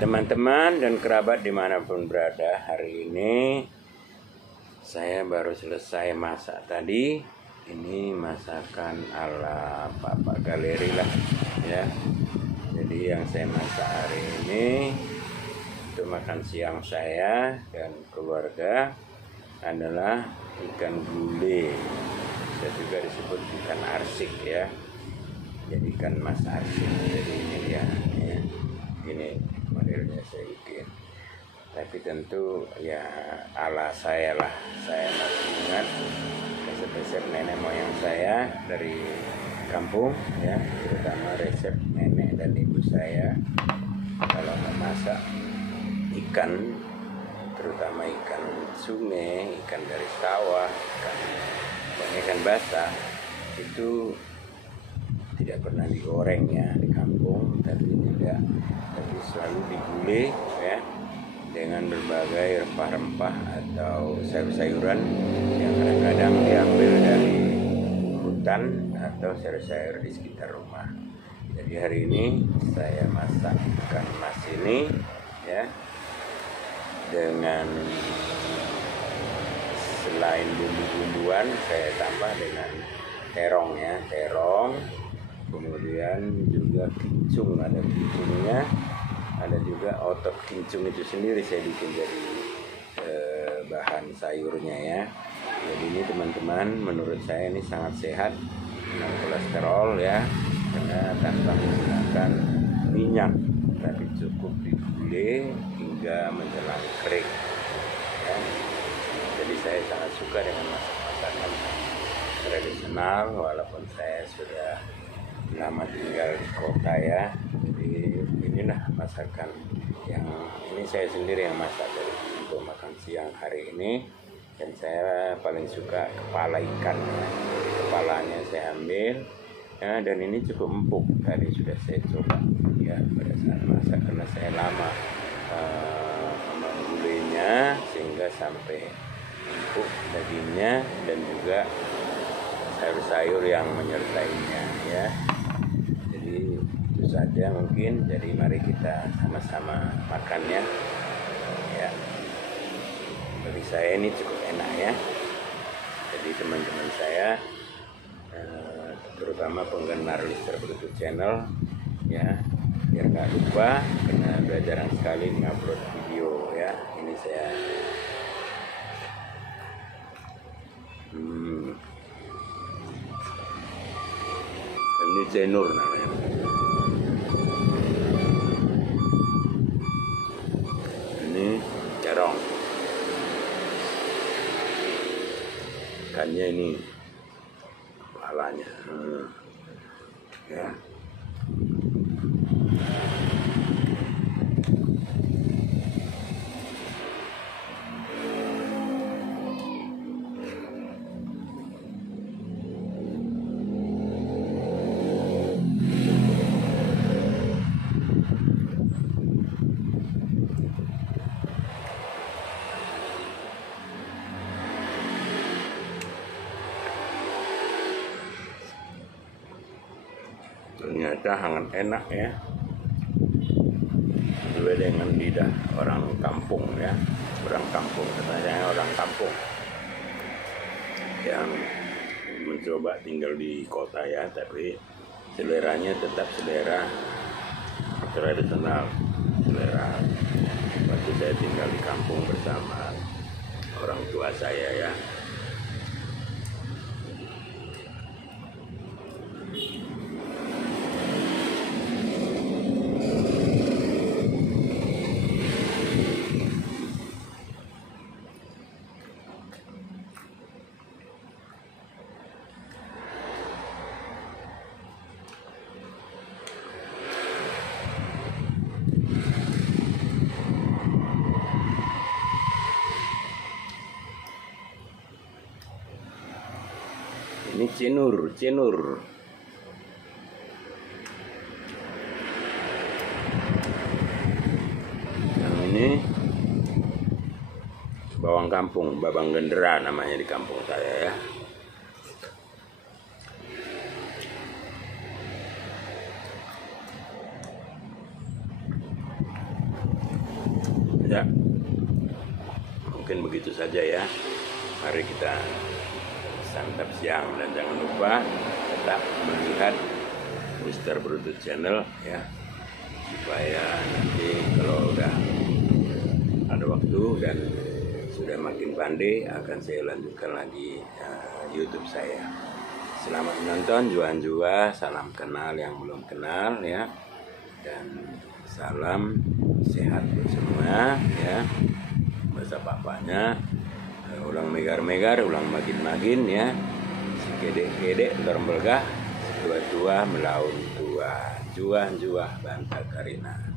Teman-teman dan kerabat dimanapun berada, hari ini saya baru selesai masak tadi. Ini masakan ala Bapak Galeri lah ya. Jadi yang saya masak hari ini untuk makan siang saya dan keluarga adalah ikan gulai. Bisa juga disebut ikan arsik ya. Jadi ikan mas arsik. Jadi ini dia ya. Ini modelnya saya bikin, tapi tentu ya ala saya lah. Saya masih ingat resep-resep nenek moyang saya dari kampung ya, terutama resep nenek dan ibu saya kalau memasak ikan, terutama ikan sungai, ikan dari sawah, ikan basah itu tidak pernah digoreng ya di kampung, tapi selalu digulai ya dengan berbagai rempah-rempah atau sayur-sayuran yang kadang-kadang diambil dari hutan atau sayur-sayur di sekitar rumah. Jadi hari ini saya masak ikan mas ini ya dengan selain bumbu-bumbuan saya tambah dengan terong ya, kemudian juga kincung, ada kincungnya, ada juga otot kincung itu sendiri saya bikin jadi bahan sayurnya ya. Jadi ini teman-teman, menurut saya ini sangat sehat, dengan kolesterol ya, karena tanpa menggunakan minyak, tapi cukup digulai hingga menjelang kering ya. Jadi saya sangat suka dengan masakan tradisional, walaupun saya sudah lama tinggal di kota ya. Jadi inilah masakan yang ini saya sendiri yang masak dari untuk makan siang hari ini. Dan saya paling suka kepala ikan ya. Kepalanya saya ambil ya, dan ini cukup empuk. Tadi sudah saya coba ya pada saat masak, karena saya lama menggulainya sehingga sampai empuk dagingnya dan juga sayur-sayur yang menyertainya ya. Jadi itu saja mungkin. Jadi mari kita sama-sama makannya ya. Bagi saya ini cukup enak ya. Jadi teman-teman saya terutama penggemar Lister Bluetooth Channel ya, biar nggak lupa, karena udah jarang sekali ngupload video ya. Ini saya ini cenur namanya. Ini terong. Ikannya ini kepalanya. Ya. Ternyata sangat enak ya, sesuai dengan lidah orang kampung ya. Orang kampung, katanya orang kampung yang mencoba tinggal di kota ya, tapi seleranya tetap selera tradisional, selera waktu saya tinggal di kampung bersama orang tua saya ya. Ini cenur. Yang ini bawang kampung, babang gendera namanya di kampung saya ya. Ya, mungkin begitu saja ya. Mari kita santap siang dan jangan lupa tetap melihat Mr. Brutus Channel ya, supaya nanti kalau udah ada waktu dan sudah makin pandai akan saya lanjutkan lagi YouTube saya. Selamat menonton jua-jua, salam kenal yang belum kenal ya, dan salam sehat buat semua ya. Bahasa bapaknya ulang megar-megar, ulang magin-magin ya. Si kedek-kedek dorong belgah, tua-tua melaun tua, juah-juah bantal karina.